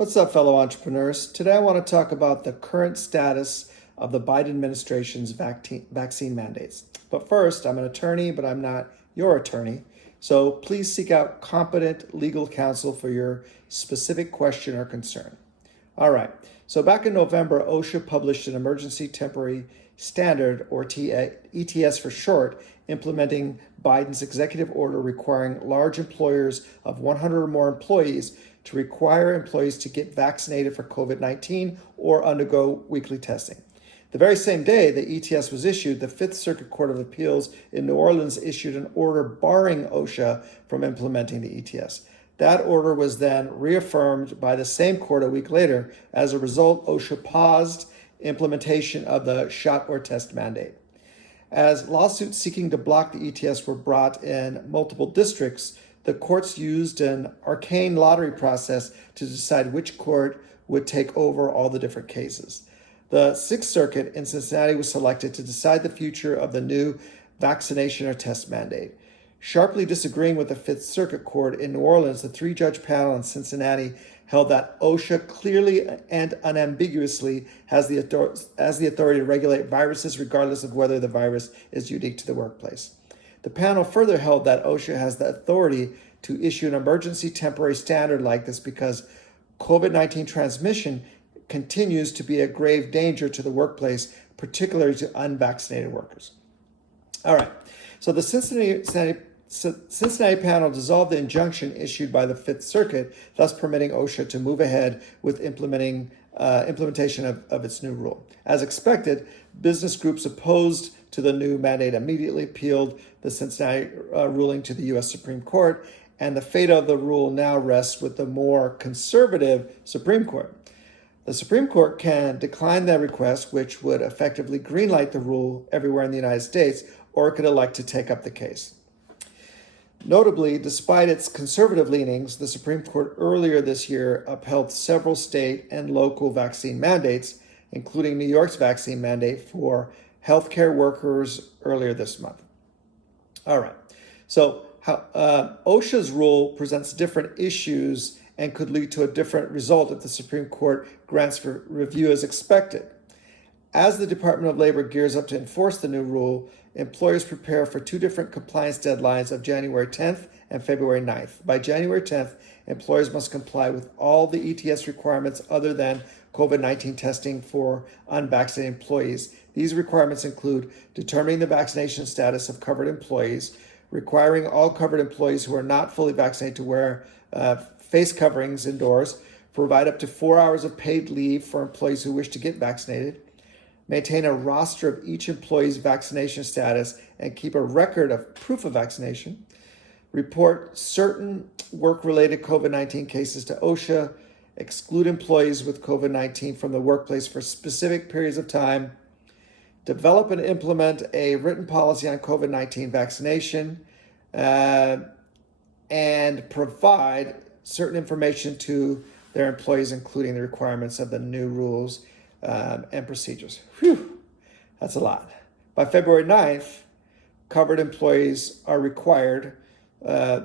What's up, fellow entrepreneurs? Today I want to talk about the current status of the Biden administration's vaccine mandates. But first, I'm an attorney, but I'm not your attorney. So please seek out competent legal counsel for your specific question or concern. All right. So back in November, OSHA published an Emergency Temporary Standard, or ETS for short, implementing Biden's executive order requiring large employers of 100 or more employees to require employees to get vaccinated for COVID-19 or undergo weekly testing. The very same day the ETS was issued, the Fifth Circuit Court of Appeals in New Orleans issued an order barring OSHA from implementing the ETS. That order was then reaffirmed by the same court a week later. As a result, OSHA paused implementation of the shot or test mandate. As lawsuits seeking to block the ETS were brought in multiple districts, the courts used an arcane lottery process to decide which court would take over all the different cases. The Sixth Circuit in Cincinnati was selected to decide the future of the new vaccination or test mandate. Sharply disagreeing with the Fifth Circuit Court in New Orleans, the three-judge panel in Cincinnati held that OSHA clearly and unambiguously has the authority to regulate viruses regardless of whether the virus is unique to the workplace. The panel further held that OSHA has the authority to issue an emergency temporary standard like this because COVID-19 transmission continues to be a grave danger to the workplace, particularly to unvaccinated workers. All right, so the Cincinnati panel dissolved the injunction issued by the Fifth Circuit, thus permitting OSHA to move ahead with implementation of its new rule. As expected, business groups opposed to the new mandate immediately appealed the Cincinnati ruling to the U.S. Supreme Court, and the fate of the rule now rests with the more conservative Supreme Court. The Supreme Court can decline that request, which would effectively greenlight the rule everywhere in the United States, or it could elect to take up the case. Notably, despite its conservative leanings, the Supreme Court earlier this year upheld several state and local vaccine mandates, including New York's vaccine mandate for healthcare workers earlier this month. All right, so OSHA's rule presents different issues and could lead to a different result if the Supreme Court grants for review as expected. As the Department of Labor gears up to enforce the new rule, employers prepare for two different compliance deadlines of January 10th and February 9th. By January 10th, employers must comply with all the ETS requirements other than COVID-19 testing for unvaccinated employees. These requirements include determining the vaccination status of covered employees, requiring all covered employees who are not fully vaccinated to wear face coverings indoors, provide up to 4 hours of paid leave for employees who wish to get vaccinated, maintain a roster of each employee's vaccination status and keep a record of proof of vaccination, report certain work-related COVID-19 cases to OSHA, exclude employees with COVID-19 from the workplace for specific periods of time, develop and implement a written policy on COVID-19 vaccination, and provide certain information to their employees, including the requirements of the new rules and procedures. Whew, that's a lot. By February 9th, covered employees are required, by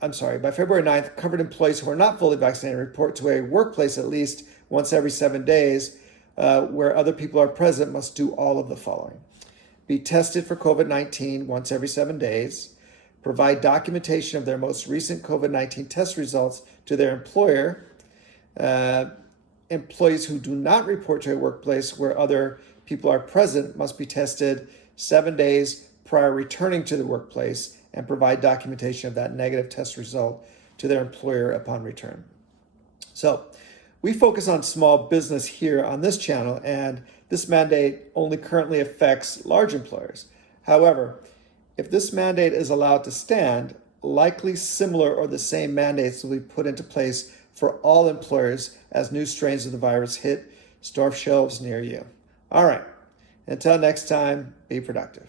February 9th, covered employees who are not fully vaccinated report to a workplace at least once every 7 days where other people are present must do all of the following. Be tested for COVID-19 once every 7 days, provide documentation of their most recent COVID-19 test results to their employer. Employees who do not report to a workplace where other people are present must be tested 7 days prior returning to the workplace and provide documentation of that negative test result to their employer upon return. So we focus on small business here on this channel, and this mandate only currently affects large employers. However, if this mandate is allowed to stand, likely similar or the same mandates will be put into place for all employers as new strains of the virus hit store shelves near you. All right, until next time, be productive.